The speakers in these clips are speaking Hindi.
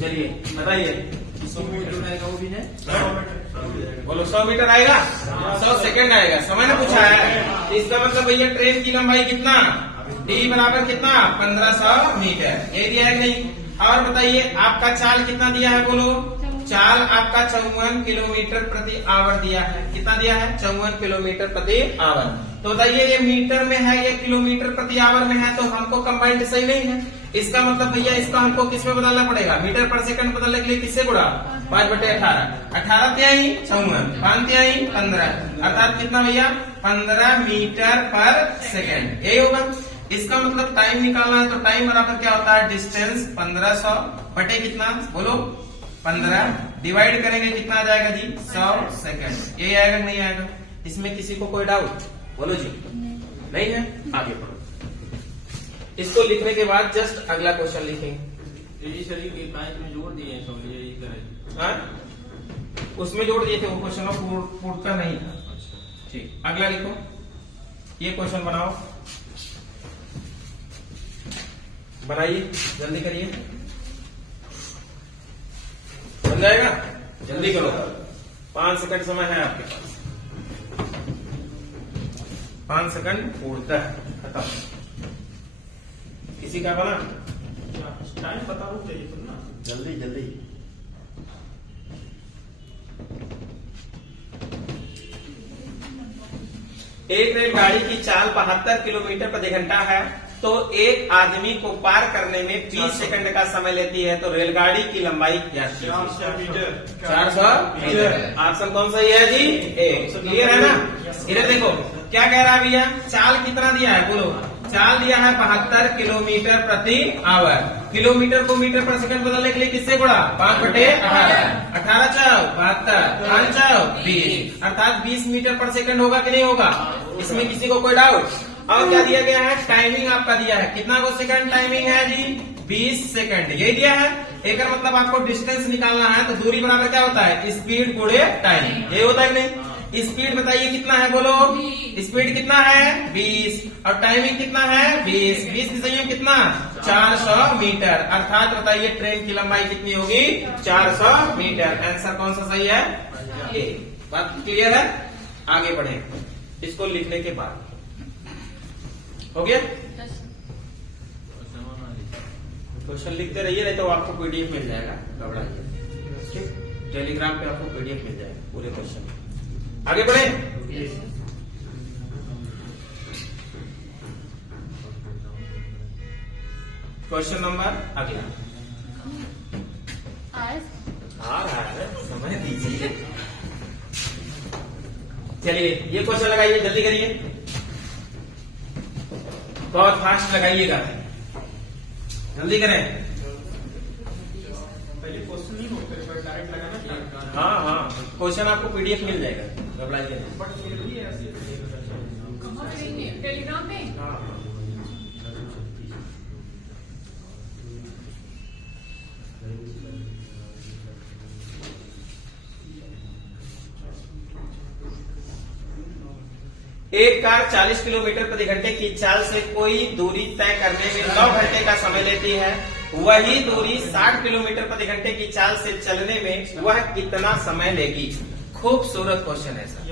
चलिए बताइए, 100 मीटर आएगा वो भी है, बोलो 100 मीटर आएगा, 100 सेकंड आएगा। समय ने पूछा है, इसका मतलब भैया ट्रेन की लंबाई कितना, डी बराबर कितना 1500 मीटर, ये दिया है नहीं। और बताइए आपका चाल कितना दिया है, बोलो चाल आपका 54 किलोमीटर प्रति आवर दिया है। कितना दिया है, 54 किलोमीटर प्रति आवर। तो बताइए ये मीटर में है, ये किलोमीटर प्रति आवर में है, तो हमको कंबाइंड सही नहीं है। इसका मतलब भैया इसका हमको किस में बदलना पड़ेगा, मीटर पर सेकंड बदलने के लिए किससे गुणा, 5/18, 18 त्याई 54, 5 त्याई 15, अर्थात कितना भैया 15 मीटर पर सेकंड, यही होगा। इसका मतलब टाइम निकालना है, तो टाइम बराबर क्या होता है, डिस्टेंस 1500 बटे कितना, बोलो 15, डिवाइड करेंगे कितना आ जाएगा जी 100 सेकंड। ये आएगा नहीं आएगा, इसमें किसी को कोई डाउट, बोलो जी नहीं है। आगे बढ़ो, इसको लिखने के बाद जस्ट अगला क्वेश्चन लिखेंगे। ये शरीर के बैंक में जोड़ दिए हैं, सब यही करें। हाँ उसमें जोड़ दिए थे, वो क्वेश्चन पूछता नहीं था। ठीक, अगला लिखो, ये क्वेश्चन बनाओ, बनाइए जल्दी करिए, बन जाएगा, जल्दी करो, 5 सेकंड समय है आपके पास, 5 सेकंड पूर्णतः खत्म। किसी का बना, टाइम पता हो चाहिए तो ना, जल्दी जल्दी। एक रेलगाड़ी की चाल 72 किलोमीटर प्रति घंटा है, तो एक आदमी को पार करने में 20 सेकंड का समय लेती है, तो रेलगाड़ी की लंबाई क्या है, 400 मीटर। 400 मीटर। ऑप्शन कौन सा है जी, ए। क्लियर है ना। इधर देखो क्या कह रहा है भैया, चाल कितना दिया है, बोलो चाल दिया है 72 किलोमीटर प्रति आवर। किलोमीटर को मीटर पर सेकंड बदलने के लिए किससे गुणा, 5/18, 18 चाओ 72, 5 चाओ 20, अर्थात 20 मीटर पर सेकंड होगा कि नहीं होगा, इसमें किसी को कोई डाउट। और क्या दिया गया है, टाइमिंग आपका दिया है, कितना को सेकंड टाइमिंग है जी 20 सेकंड, ये दिया है। एक मतलब आपको डिस्टेंस निकालना है, तो दूरी बराबर क्या होता है, स्पीड गुणे टाइम, ये होता है कि नहीं। स्पीड बताइए कितना है, बोलो स्पीड कितना है 20, और टाइमिंग कितना है 20, 20 की संयोग कितना 400 मीटर, अर्थात बताइए ट्रेन की लंबाई कितनी होगी 400 मीटर। आंसर कौन सा सही है, ए। बात क्लियर है, आगे बढ़े, इसको लिखने के बाद हो गया। क्वेश्चन लिखते रहिए, नहीं तो आपको पीडीएफ मिल जाएगा, घबराइए, ठीक, टेलीग्राम पे आपको पीडीएफ मिल जाएगा पूरे क्वेश्चन। आगे बढ़े, क्वेश्चन नंबर अगला आ रहा है, समय दीजिए। चलिए ये क्वेश्चन लगाइए, जल्दी करिए, बहुत फास्ट लगाइएगा, जल्दी करें। पहले क्वेश्चन नहीं होते, डायरेक्ट लगाना चाहिए। हाँ हाँ, क्वेश्चन आपको पीडीएफ मिल जाएगा, घबराइए नहीं। बट फिर भी ऐसे टेलीग्राम पे हाँ एक कार 40 किलोमीटर प्रति घंटे की चाल से कोई दूरी तय करने में 9 घंटे का समय लेती है, वही दूरी 60 किलोमीटर प्रति घंटे की चाल से चलने में वह कितना समय लेगी। खूबसूरत क्वेश्चन है सर,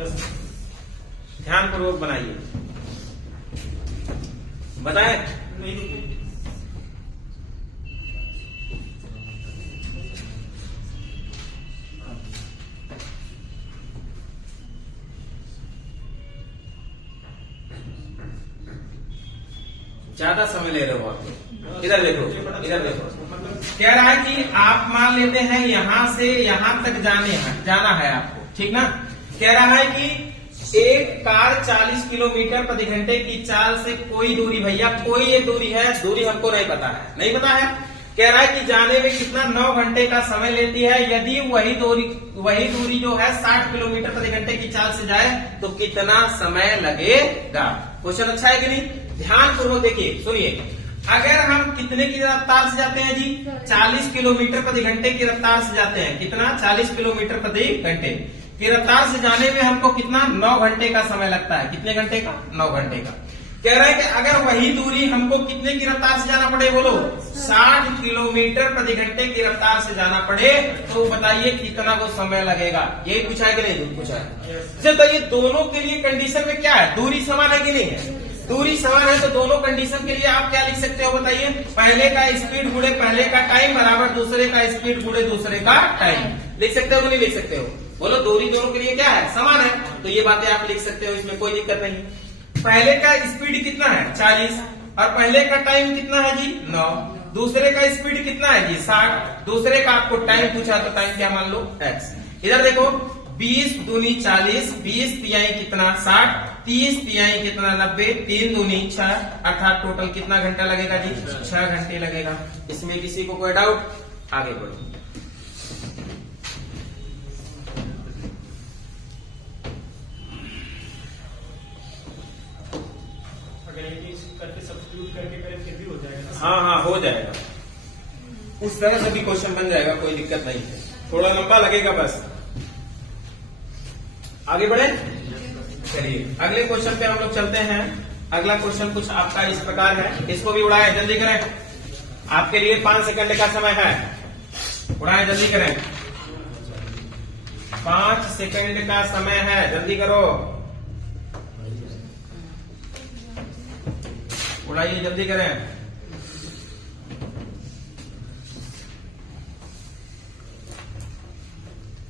ध्यान पूर्वक बनाइए, बताएं। नहीं, ज्यादा समय ले रहे हो आप, इधर देखो, इधर देखो, कह रहा है कि आप मान लेते हैं यहां से यहां तक जाना है आपको, ठीक ना। कह रहा है कि एक कार 40 किलोमीटर प्रति घंटे की चाल से कोई दूरी, भैया कोई एक दूरी है, दूरी हमको नहीं पता है, नहीं पता है। कह रहा है कि जाने में कितना 9 घंटे का समय लेती है, यदि वही दूरी जो है 60 किलोमीटर प्रति घंटे की चाल से जाए तो कितना समय लगेगा। क्वेश्चन अच्छा है कि नहीं, ध्यान पूर्वक देखिए, सुनिए। अगर हम कितने की रफ्तार से जाते हैं जी, 40 किलोमीटर प्रति घंटे की रफ्तार से जाते हैं, कितना 40 किलोमीटर प्रति घंटे की रफ्तार से जाने में हमको कितना 9 घंटे का समय लगता है, कितने घंटे का 9 घंटे का। कह रहे हैं कि अगर वही दूरी हमको कितने की रफ्तार से जाना पड़े, बोलो 60 किलोमीटर प्रति घंटे की रफ्तार से जाना पड़े तो बताइए कितना को समय लगेगा। यही पूछा है कि नहीं पूछा है। चलो तो ये दोनों के लिए कंडीशन में क्या है, दूरी समान है कि नहीं है। दूरी समान है तो दोनों कंडीशन के लिए आप क्या लिख सकते हो बताइए, पहले का स्पीड गुणे पहले का टाइम बराबर दूसरे का स्पीड गुणे दूसरे का टाइम। लिख सकते हो कि नहीं लिख सकते हो, बोलो। दूरी दोनों के लिए क्या है, समान है, तो ये बातें आप लिख सकते हो, इसमें कोई दिक्कत नहीं। पहले का स्पीड कितना है 40 और पहले का टाइम कितना है जी 9, दूसरे का स्पीड कितना है जी 60, दूसरे का आपको टाइम पूछा तो टाइम क्या मान लो x। इधर देखो 20 दूनी 40, 20 तिहाई कितना 60, 30 तिहाई कितना 90, 3 दूनी 6, अर्थात टोटल कितना घंटा लगेगा जी 6 घंटे लगेगा। इसमें किसी को कोई डाउट, आगे बढ़ो। करके सब्स्टिट्यूट करके करें फिर भी हो जाएगा। हाँ हाँ हो जाएगा, उस तरह से भी क्वेश्चन बन जाएगा, कोई दिक्कत नहीं है, थोड़ा लंबा लगेगा बस। आगे बढ़े, चलिए अगले क्वेश्चन पे हम लोग चलते हैं। अगला क्वेश्चन कुछ आपका इस प्रकार है, इसको भी उड़ाए, जल्दी करें, आपके लिए 5 सेकंड का समय है, उड़ाए जल्दी करें, 5 सेकंड का समय है, जल्दी करो, उड़ाइए जल्दी करें।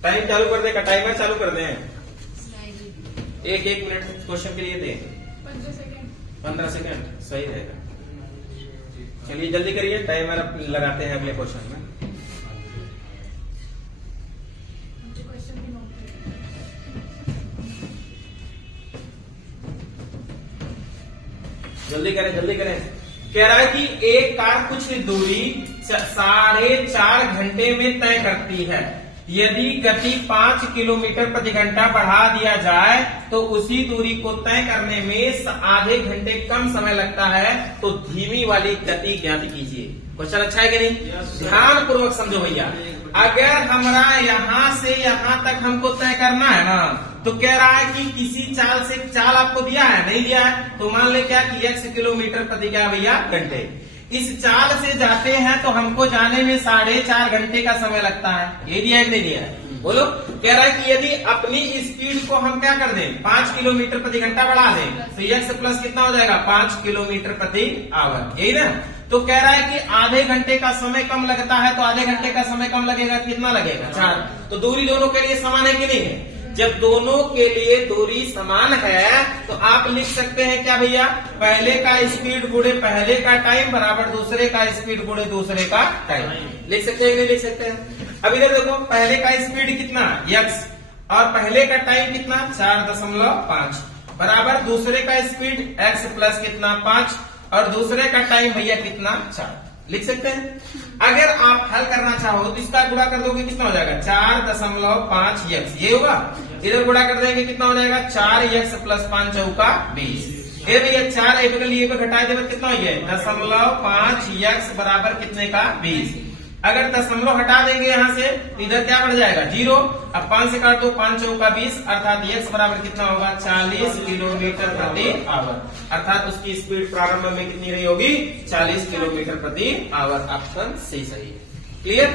टाइम चालू कर देगा, टाइमर चालू कर दें, 1-1 मिनट क्वेश्चन के लिए दें, 15 सेकंड सही रहेगा। चलिए जल्दी करिए, टाइमर अब लगाते हैं अगले क्वेश्चन में। जल्दी करें जल्दी करें। कह रहा है कि एक कार कुछ दूरी 4.5 घंटे में तय करती है, यदि गति 5 किलोमीटर प्रति घंटा बढ़ा दिया जाए तो उसी दूरी को तय करने में आधे घंटे कम समय लगता है, तो धीमी वाली गति ज्ञात कीजिए। क्वेश्चन अच्छा है कि नहीं, ध्यान पूर्वक समझो भैया। अगर हमारा यहाँ से यहाँ तक हमको तय करना है ना, तो कह रहा है कि किसी चाल से, चाल आपको दिया है नहीं दिया है, तो मान ले क्या कि x किलोमीटर प्रति क्या भैया घंटे, इस चाल से जाते हैं तो हमको जाने में 4.5 घंटे का समय लगता है। ये दिया है कि नहीं दिया है, बोलो। कह रहा है कि यदि अपनी स्पीड को हम क्या कर दें 5 किलोमीटर प्रति घंटा बढ़ा दें तो x प्लस कितना हो जाएगा 5 किलोमीटर प्रति आवर, यही ना। तो कह रहा है कि आधे घंटे का समय कम लगता है, तो आधे घंटे का समय कम लगेगा, कितना लगेगा 4। तो दूरी दोनों के लिए समान है कि नहीं है। जब दोनों के लिए दूरी समान है तो आप लिख सकते हैं क्या भैया, पहले का स्पीड गुणे पहले का टाइम बराबर दूसरे का स्पीड गुणे दूसरे का टाइम। लिख सकते हैं कि नहीं लिख सकते हैं। अब इधर देखो, पहले का स्पीड कितना x और पहले का टाइम कितना 4.5 बराबर दूसरे का स्पीड x प्लस कितना 5 और दूसरे का टाइम भैया कितना 4। लिख सकते हैं। अगर आप हल करना चाहो तो इसका गुणा कर दोगे, कितना हो जाएगा 4.5x, ये होगा। इधर गुणा कर देंगे, कितना हो जाएगा 4x प्लस 5 चौका 20। ये भैया 4 एक लिए घटा दे कितना हो गया 0.5x बराबर कितने का 20। अगर दशमलव हटा देंगे यहाँ से तो इधर क्या बढ़ जाएगा 0। अब 5 से काट दो, 5 चौका 20, अर्थात x बराबर कितना होगा 40 किलोमीटर प्रति आवर, अर्थात उसकी स्पीड प्रारंभ में कितनी रही होगी 40 किलोमीटर प्रति आवर। ऑप्शन सही है। क्लियर।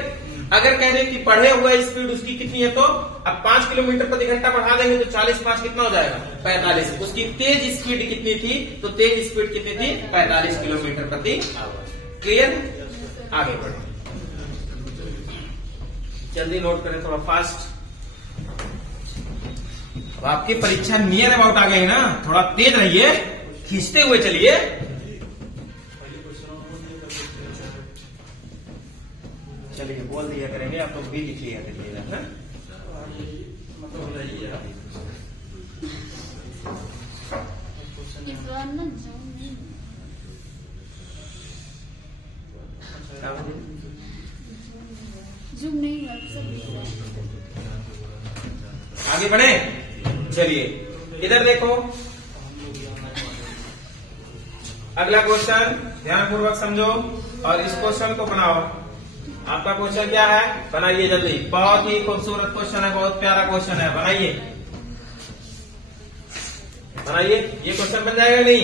अगर कह दें कि पढ़े हुआ स्पीड उसकी कितनी है, तो अब 5 किलोमीटर प्रति घंटा बढ़ा देंगे तो 40 कितना हो जाएगा 45। उसकी तेज स्पीड कितनी थी, तो तेज स्पीड कितनी थी 45 किलोमीटर प्रति आवर। क्लियर। आगे बढ़े, जल्दी नोट करें, थोड़ा फास्ट। अब आपकी परीक्षा नियर अबाउट आ गई ना, थोड़ा तेज रहिए, खींचते हुए चलिए। चलिए बोल दिया करेंगे, आप लोग भी लिख लिया करिएगा ना। जूम नहीं आगे बढ़े, चलिए इधर देखो, अगला क्वेश्चन ध्यानपूर्वक समझो और इस क्वेश्चन को बनाओ। आपका क्वेश्चन क्या है, बनाइए जल्दी। बहुत ही खूबसूरत क्वेश्चन है, बहुत प्यारा क्वेश्चन है, बनाइए बनाइए। ये क्वेश्चन बन जाएगा नहीं,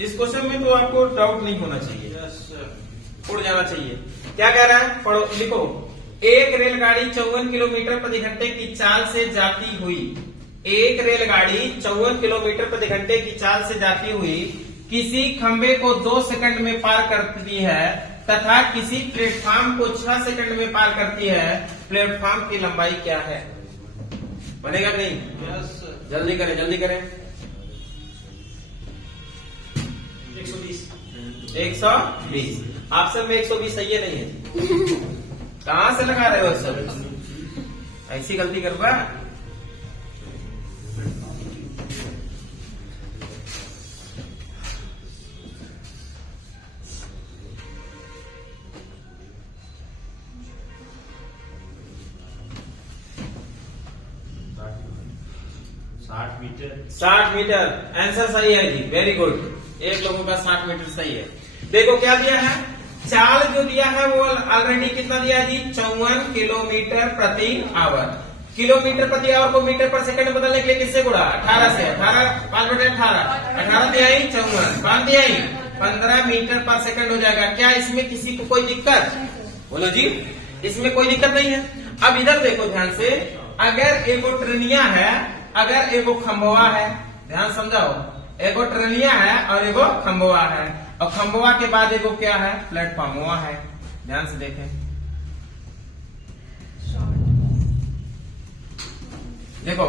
इस क्वेश्चन में तो आपको डाउट नहीं होना चाहिए। उड़ जाना चाहिए। क्या कह रहा है, पढ़ो लिखो। एक रेलगाड़ी 54 किलोमीटर प्रति घंटे की चाल से जाती हुई, एक रेलगाड़ी 54 किलोमीटर प्रति घंटे की चाल से जाती हुई किसी खंबे को 2 सेकंड में पार करती है तथा किसी प्लेटफॉर्म को 6 सेकंड में पार करती है, प्लेटफॉर्म की लंबाई क्या है? बनेगा नहीं? जल्दी करें, जल्दी करें। 120। 120। ऑप्शन में 120 सही है नहीं है? कहां से लगा रहे हो सब? ऐसी गलती कर पा? मीटर 60 मीटर आंसर सही है जी, वेरी गुड। एक लोगों का 60 मीटर सही है। देखो क्या दिया है, चाल जो दिया है वो ऑलरेडी कितना दिया है जी, 54 किलोमीटर प्रति आवर। किलोमीटर प्रति आवर को मीटर पर सेकंड में बदलने के लिए किससे गुणा? 18 से। 18 5/18 18 दिया 54 5 दिया 15 मीटर पर सेकंड हो जाएगा। क्या इसमें किसी को कोई दिक्कत? बोलो जी, इसमें कोई दिक्कत नहीं है। अब इधर देखो ध्यान से, अगर एगो ट्रेनिया है, अगर एगो खंभवा है, ध्यान समझाओ, एगो ट्रेनिया है और एगो खंभवा है, और खंभवा के बाद एगो क्या है, प्लेटफॉर्मवा है। ध्यान से देखें, देखो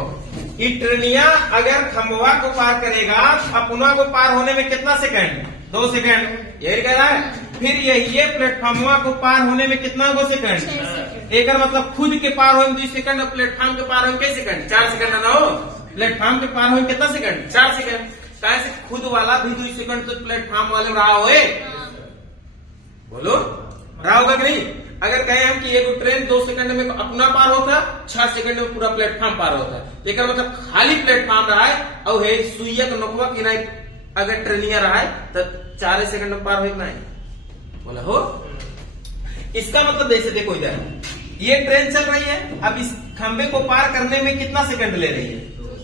ये ट्रेनिया अगर खंभवा को पार करेगा, अपना को पार होने में कितना सेकंड? 2 सेकंड, यही कह रहा है। फिर ये प्लेटफॉर्मवा को पार होने में कितना गो सेकंड? एक मतलब खुद के पार होने 2 सेकंड और प्लेटफॉर्म के पार होने के सेकंड? 4 सेकंड ना हो। प्लेटफॉर्म के पार होने कितना सेकंड? 4 सेकंड। कैसे खुद वाला भी 2 सेकंड तो प्लेटफॉर्म वाले रहा होए, बोलो रहा होगा कि नहीं? अगर कहें हम कि एक ट्रेन 2 सेकंड में अपना पार होता, 6 सेकंड में पूरा प्लेटफॉर्म पार होता, एक मतलब खाली प्लेटफॉर्म रहा है और है सुइया का नोकवा की नहीं, अगर ट्रेनिया रहा है तो 4 सेकंड में पार हो नहीं, बोला हो। इसका मतलब जैसे देखो इधर ये ट्रेन चल रही है, अब इस खंबे को पार करने में कितना सेकंड ले रही है?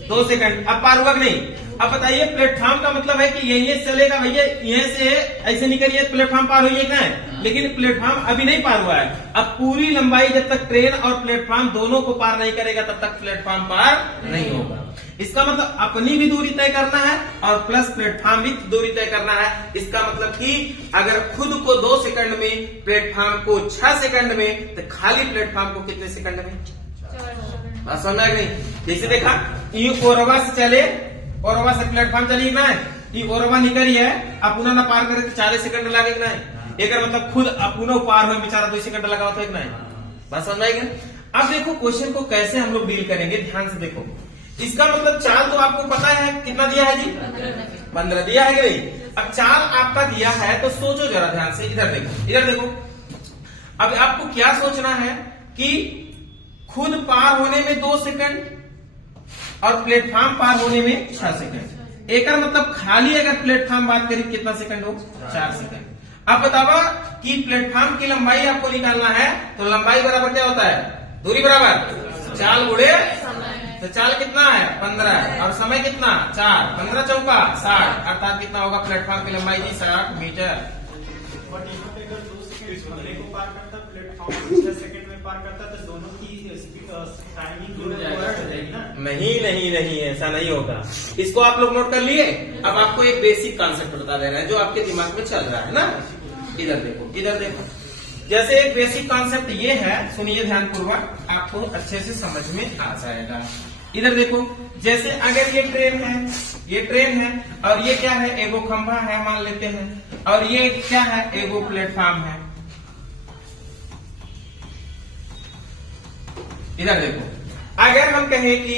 2 सेकंड। अब पार हुआ कि नहीं? अब बताइए प्लेटफॉर्म का मतलब है कि यही चलेगा भैया, यहीं से ऐसे निकलिए प्लेटफॉर्म पार होइए क्या है, लेकिन प्लेटफॉर्म अभी नहीं पार हुआ है। अब पूरी लंबाई जब तक ट्रेन और प्लेटफॉर्म दोनों को पार नहीं करेगा तब तक प्लेटफॉर्म पार नहीं होगा। इसका मतलब अपनी भी दूरी तय करना है और प्लस प्लेटफॉर्म भी दूरी तय करना है। इसका मतलब कि अगर खुद को 2 सेकंड में, प्लेटफॉर्म को 6 सेकंड में, तो खाली प्लेटफॉर्म को कितने सेकंड में? समझा नहीं? जैसे देखा, ये ओरवा से चले, ओरवा से प्लेटफॉर्म चली ना, ये ओरवा निकली है, अपना ना पार करे तो 4 सेकंड लगे ना, एक मतलब खुद अपना पार हो बेचारा 2 सेकंड लगा होता है कि नहीं? बात समझ आएगी? अब देखो क्वेश्चन को कैसे हम लोग डील करेंगे, ध्यान से देखो। इसका मतलब चाल तो आपको पता है कितना दिया है जी, 15 दिया है कि नहीं? अब चाल आपका दिया है तो सोचो जरा ध्यान से, इधर देखो, इधर देखो। अब आपको क्या सोचना है कि खुद पार होने में 2 सेकंड और प्लेटफॉर्म पार होने में 6 सेकंड। एक मतलब खाली अगर प्लेटफॉर्म बात करें कितना सेकंड हो? 4 सेकंड। अब बताओ कि प्लेटफॉर्म की लंबाई आपको निकालना है, तो लंबाई बराबर क्या होता है? दूरी बराबर चाल गुणे, तो चाल कितना है? 15, और समय कितना? 4, 15 चौका 60, अर्थात कितना होगा प्लेटफॉर्म की लंबाई जी? 60 मीटर। बट यहाँ पे अगर 2 सेकंड खंबे को पार करता, प्लेटफॉर्म को 6 सेकंड में पार करता, तो दोनों की टाइमिंग जुड़ जाएगी ना? नहीं नहीं नहीं, ऐसा नहीं होगा। इसको आप लोग नोट कर लिए। अब आपको एक बेसिक कॉन्सेप्ट बता दे रहे हैं जो आपके दिमाग में चल रहा है ना। इधर देखो, इधर देखो, जैसे एक बेसिक कॉन्सेप्ट ये है, सुनिए ध्यानपूर्वक, आपको अच्छे से समझ में आ जाएगा। इधर देखो, जैसे अगर ये ट्रेन है, ये ट्रेन है, और ये क्या है? एगो खंभा है मान लेते हैं, और ये क्या है? एगो प्लेटफॉर्म है। इधर देखो, अगर हम कहें कि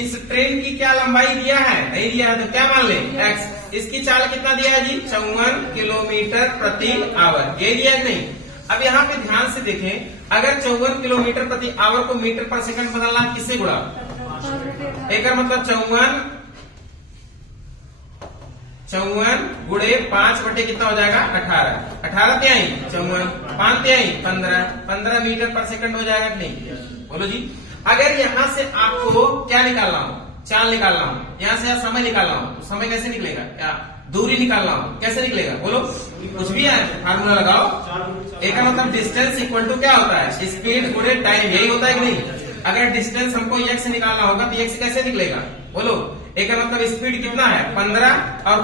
इस ट्रेन की क्या लंबाई दिया है, नहीं दिया है, तो क्या मान ले? x। इसकी चाल कितना दिया है जी? 54 किलोमीटर प्रति आवर, ये दिया है नहीं? अब यहाँ पे ध्यान से देखें, अगर 54 किलोमीटर प्रति आवर को मीटर पर सेकंड बदलना, किससे गुणा? एक मतलब 54 गुणे 5 बटे कितना हो जाएगा? 18, 18 त्याई 54, 5 त्याई 15, 15 मीटर पर सेकंड हो जाएगा कि नहीं? बोलो जी। अगर यहाँ से आपको क्या निकालना हो? चाल निकालना हो, यहाँ से समय निकालना हो, तो समय कैसे निकलेगा? क्या दूरी निकालना हो, कैसे निकलेगा बोलो? कुछ भी है, फार्मूला लगाओ। एक का मतलब डिस्टेंस इक्वल टू क्या होता है? स्पीड गुणे टाइम, यही होता है कि नहीं? अगर डिस्टेंस हमको x निकालना होगा तो x कैसे निकलेगा बोलो? एक का मतलब स्पीड कितना है 15 और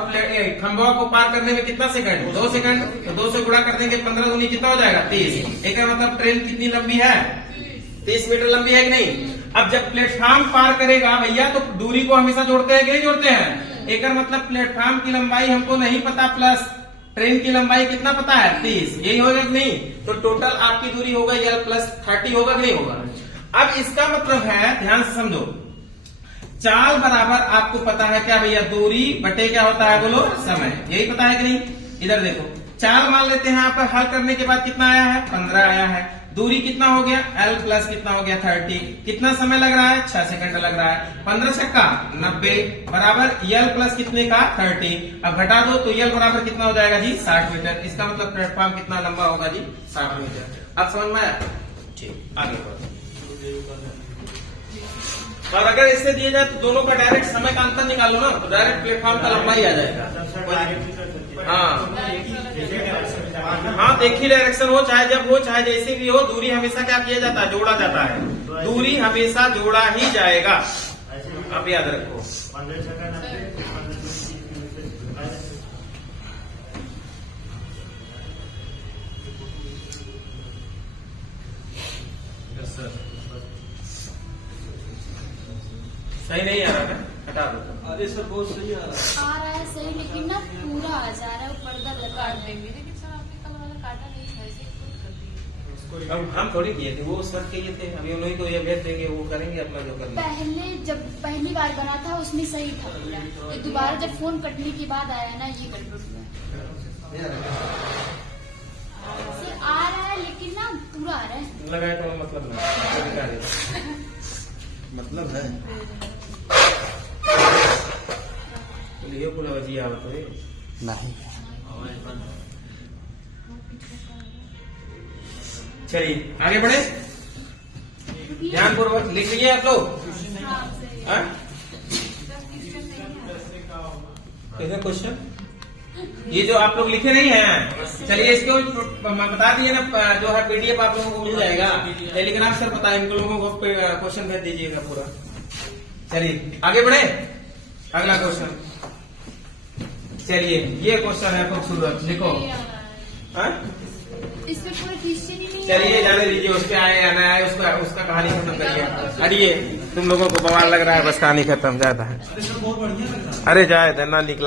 खंभा को पार करने में कितना सेकंड? 2 सेकंड। तो 2 से गुणा कर देंगे 15 दूनी कितना हो जाएगा? 30। एक का मतलब ट्रेन कितनी लंबी है? 30 मीटर लंबी है कि नहीं? अब जब प्लेटफॉर्म पार करेगा भैया तो दूरी को हमेशा जोड़ते हैं कि नहीं जोड़ते हैं? एक का मतलब प्लेटफॉर्म की लंबाई हमको नहीं पता, प्लस ट्रेन की लंबाई कितना पता है? 30। यही होगा कि नहीं? तो टोटल आपकी दूरी होगा L प्लस 30 होगा कि नहीं होगा? अब इसका मतलब है, ध्यान से समझो, चाल बराबर आपको पता है क्या भैया? दूरी बटे क्या होता है बोलो? समय। यही पता है कि नहीं? इधर देखो, चाल मान लेते हैं, यहाँ पर हल करने के बाद कितना आया है? 15 आया है। दूरी कितना हो गया? L प्लस कितना हो गया? 30। कितना समय लग रहा है? 6 सेकंड लग रहा है। 15 छक्का 90 बराबर L प्लस कितने का? 30। अब घटा दो तो L बराबर कितना हो जाएगा जी? 60 मीटर। इसका मतलब प्लेटफॉर्म कितना लंबा होगा जी? 60 मीटर। अब समझ में आया? ठीक, आगे बढ़ो। और अगर इससे दिए जाए तो दोनों का डायरेक्ट समय का अंतर निकालो ना, तो डायरेक्ट प्लेटफॉर्म का लंबाई आ जाएगा। हाँ, एक ही डायरेक्शन हो, चाहे जब हो चाहे जैसे भी हो, दूरी हमेशा क्या किया जाता है? जोड़ा जाता है। दूरी हमेशा जोड़ा ही जाएगा, आप याद रखो। सही नहीं आ रहा है, हटा दो। अरे सर बहुत सही आ रहा आ रहा है सही, लेकिन ना पूरा आ जा रहा है, पर्दा लगा देंगे। लेकिन सर आपने कल वाला काटा नहीं था, ऐसे खुद कर दिए। अब हम थोड़ी किए थे, वो सर किए थे, अभी उन्हीं को ये भेज देंगे, वो करेंगे अपना जो करना। पहले जब पहली बार बना था उसमें सही था पूरा, तो दोबारा जब फोन कटने के बाद आया ना, ये गड़बड़ हुआ। सर आ रहा है लेकिन ना पूरा आ रहा है। लगाए तो मतलब नहीं, मतलब है। ये पूरा बजिया हो तो नहीं। चलिए आगे बढ़े, ध्यानपूर्वक लिख लिए आप लोग। हाँ? कैसे क्वेश्चन? ये जो आप लोग लिखे नहीं हैं, चलिए इसको बता दिए ना, जो है PDF आप लोगों को मिल जाएगा। टेलीग्राम सर बताए, इनको लोगों को क्वेश्चन भेज दीजिएगा पूरा। चलिए आगे बढ़े, अगला क्वेश्चन। चलिए ये क्वेश्चन है खूबसूरत, लिखो। हाँ? इसमें पूरा क्वेश्चन ही नहीं। चलिए जाने दीजिए, उसके आए या ना आए, उसका कहानी खत्म करिए। अरे तुम लोगों को बवाल लग रहा है, बस कहानी खत्म, जाता है। अरे जाए ना निकला।